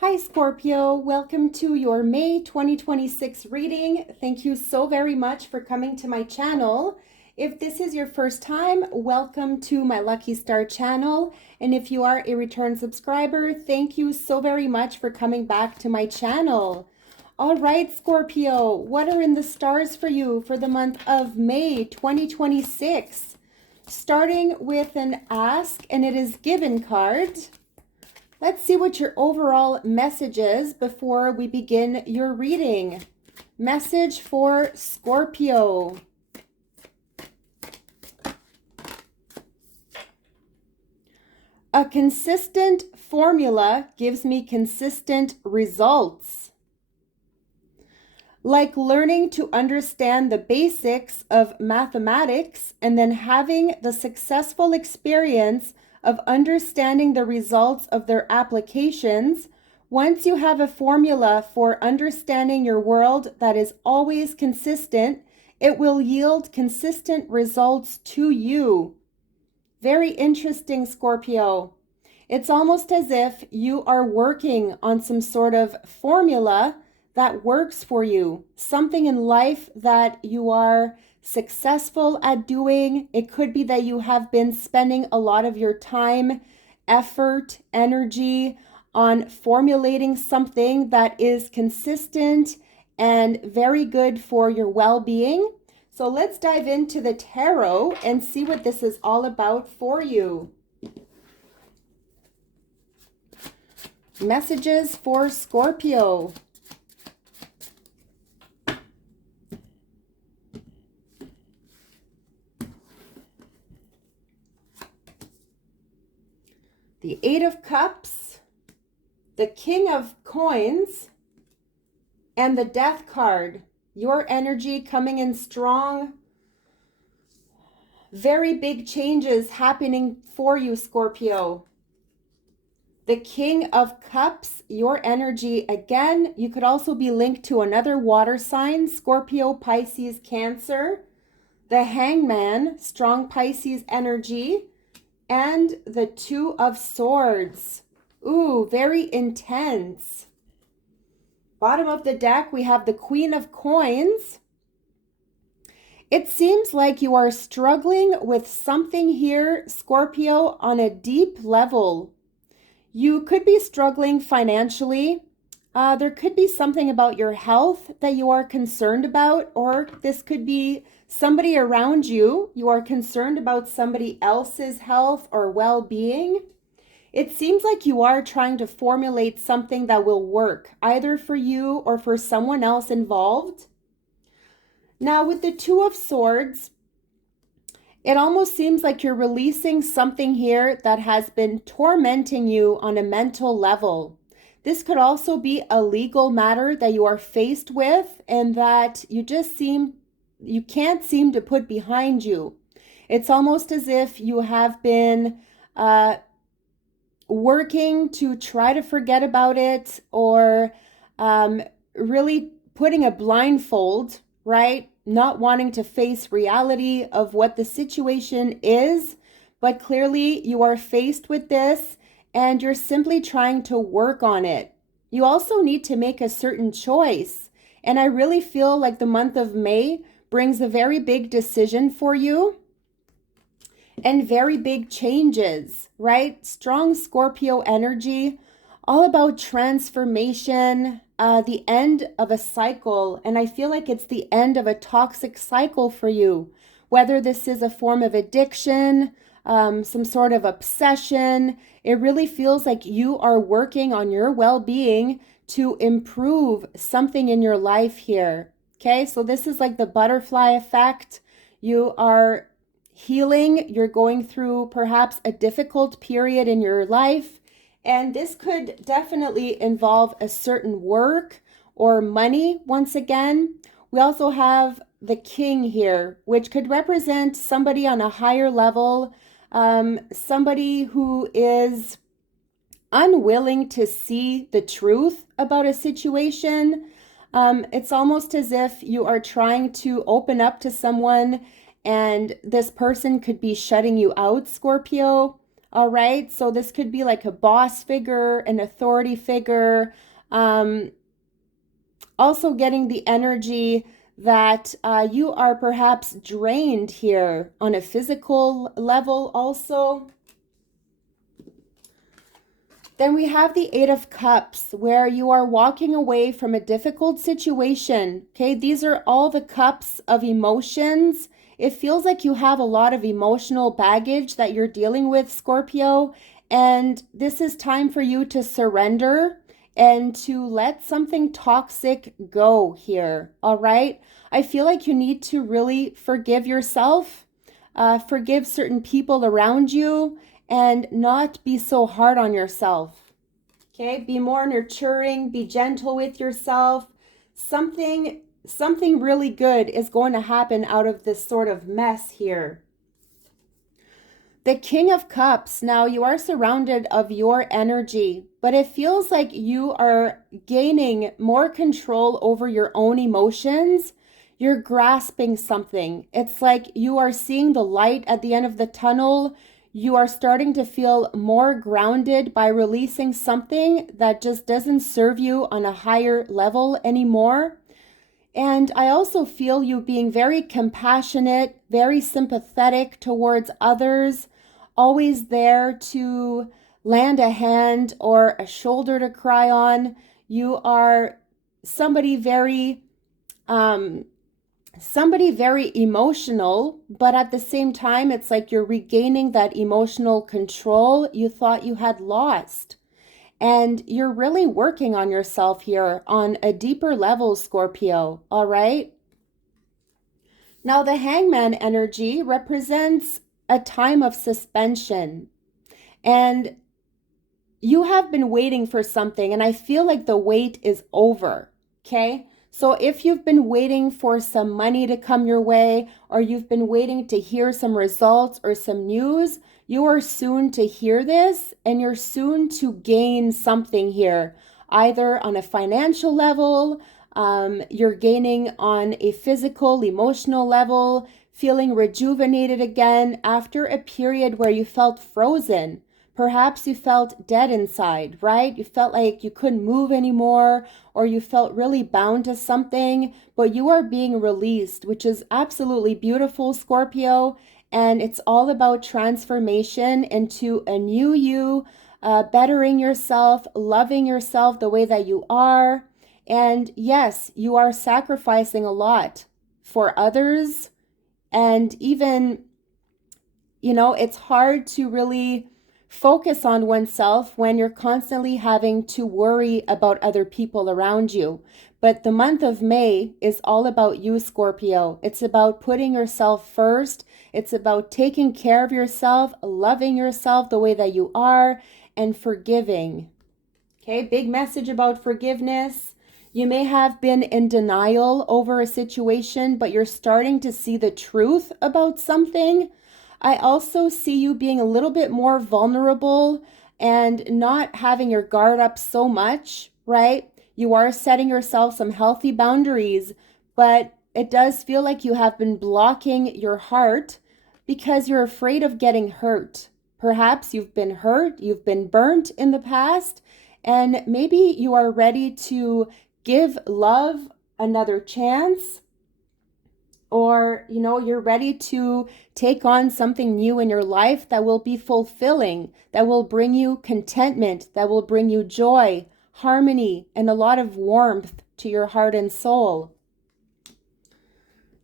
Hi Scorpio, welcome to your May 2026 reading. Thank you so very much for coming to my channel. If this is your first time, welcome to my Lucky Star channel. And if you are a return subscriber, thank you so very much for coming back to my channel. All right, Scorpio, what are in the stars for you for the month of May 2026? Starting with an ask, and it is given card. Let's see what your overall message is before we begin your reading. Message for Scorpio. A consistent formula gives me consistent results. Like learning to understand the basics of mathematics and then having the successful experience of understanding the results of their applications, once you have a formula for understanding your world that is always consistent, it will yield consistent results to you. Very interesting, Scorpio. It's almost as if you are working on some sort of formula that works for you, something in life that you are successful at doing. It could be that you have been spending a lot of your time, effort, energy on formulating something that is consistent and very good for your well-being. So let's dive into the tarot and see what this is all about for you. Messages for Scorpio. The Eight of Cups, the King of Coins, and the Death card. Your energy coming in strong. Very big changes happening for you, Scorpio. The King of Cups, your energy, again, you could also be linked to another water sign, Scorpio, Pisces, Cancer. The Hangman, strong Pisces energy. And the Two of Swords. Ooh, very intense. Bottom of the deck, we have the Queen of Coins. It seems like you are struggling with something here, Scorpio, on a deep level. You could be struggling financially. There could be something about your health that you are concerned about, or this could be somebody around you. You are concerned about somebody else's health or well-being. It seems like you are trying to formulate something that will work, either for you or for someone else involved. Now, with the Two of Swords, it almost seems like you're releasing something here that has been tormenting you on a mental level. This could also be a legal matter that you are faced with and that you can't seem to put behind you. It's almost as if you have been working to try to forget about it, or really putting a blindfold, right? Not wanting to face reality of what the situation is, but clearly you are faced with this and you're simply trying to work on it. You also need to make a certain choice. And I really feel like the month of May brings a very big decision for you and very big changes, right? Strong Scorpio energy, all about transformation, the end of a cycle. And I feel like it's the end of a toxic cycle for you, whether this is a form of addiction, some sort of obsession. It really feels like you are working on your well-being to improve something in your life here. Okay, so this is like the butterfly effect. You are healing. You're going through perhaps a difficult period in your life. And this could definitely involve a certain work or money once again. We also have the King here, which could represent somebody on a higher level, somebody who is unwilling to see the truth about a situation. It's almost as if you are trying to open up to someone and this person could be shutting you out, Scorpio. All right. So this could be like a boss figure, an authority figure. Um, Also getting the energy that you are perhaps drained here on a physical level also. Then we have the Eight of Cups, where you are walking away from a difficult situation. Okay, these are all the cups of emotions. It feels like you have a lot of emotional baggage that you're dealing with, Scorpio, and this is time for you to surrender and to let something toxic go here. All right, I feel like you need to really forgive yourself, forgive certain people around you, and not be so hard on yourself. Okay, be more nurturing, be gentle with yourself. Something really good is going to happen out of this sort of mess here. The King of Cups, now you are surrounded of your energy, but it feels like you are gaining more control over your own emotions. You're grasping something. It's like you are seeing the light at the end of the tunnel. You are starting to feel more grounded by releasing something that just doesn't serve you on a higher level anymore. And I also feel you being very compassionate, very sympathetic towards others, always there to lend a hand or a shoulder to cry on. You are somebody very somebody very emotional, but at the same time it's like you're regaining that emotional control you thought you had lost. And you're really working on yourself here on a deeper level, Scorpio. All right. Now, the Hangman energy represents a time of suspension. And you have been waiting for something, and I feel like the wait is over. Okay. So if you've been waiting for some money to come your way, or you've been waiting to hear some results or some news, you are soon to hear this and you're soon to gain something here, either on a financial level, you're gaining on a physical, emotional level, feeling rejuvenated again after a period where you felt frozen. Perhaps you felt dead inside, right? You felt like you couldn't move anymore, or you felt really bound to something, but you are being released, which is absolutely beautiful, Scorpio. And it's all about transformation into a new you, bettering yourself, loving yourself the way that you are. And yes, you are sacrificing a lot for others. And even, it's hard to really focus on oneself when you're constantly having to worry about other people around you. But the month of May is all about you, Scorpio. It's about putting yourself first. It's about taking care of yourself, loving yourself the way that you are, and forgiving. Okay, big message about forgiveness. You may have been in denial over a situation, but you're starting to see the truth about something. I also see you being a little bit more vulnerable and not having your guard up so much, right? You are setting yourself some healthy boundaries, but it does feel like you have been blocking your heart because you're afraid of getting hurt. Perhaps you've been hurt, you've been burnt in the past, and maybe you are ready to give love another chance, or you're ready to take on something new in your life that will be fulfilling, that will bring you contentment, that will bring you joy, harmony, and a lot of warmth to your heart and soul.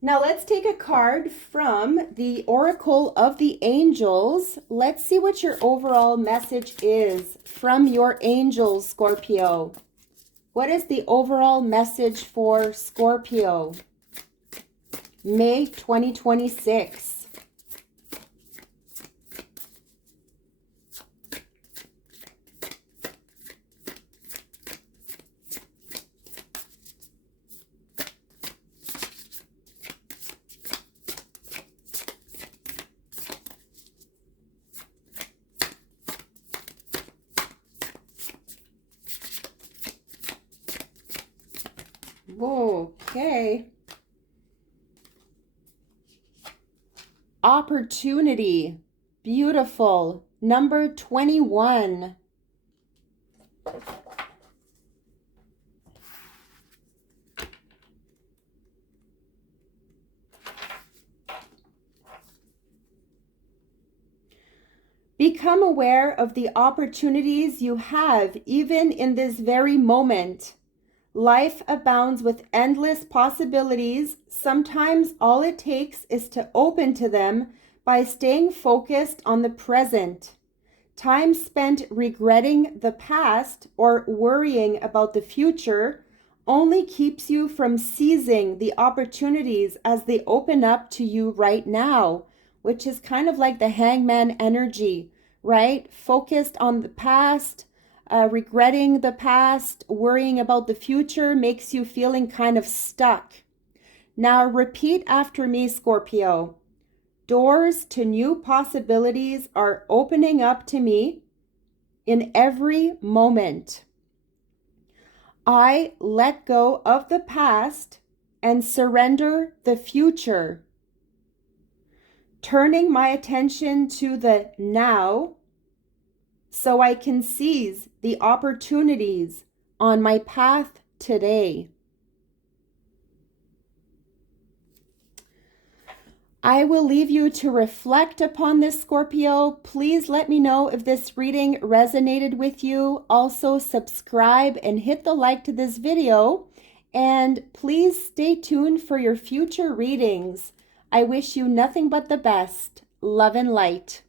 Now let's take a card from the Oracle of the Angels. Let's see what your overall message is from your angels, Scorpio. What is the overall message for Scorpio? May 2026. Okay. Opportunity. Beautiful. Number 21. Become aware of the opportunities you have even in this very moment. Life abounds with endless possibilities. Sometimes all it takes is to open to them by staying focused on the present. Time spent regretting the past or worrying about the future only keeps you from seizing the opportunities as they open up to you right now, which is kind of like the hangman energy, right? Focused on the past, regretting the past, worrying about the future makes you feeling kind of stuck. Now repeat after me, Scorpio. Doors to new possibilities are opening up to me in every moment. I let go of the past and surrender the future, turning my attention to the now so I can seize the opportunities on my path today. I will leave you to reflect upon this, Scorpio. Please let me know if this reading resonated with you. Also, subscribe and hit the like to this video. And please stay tuned for your future readings. I wish you nothing but the best. Love and light.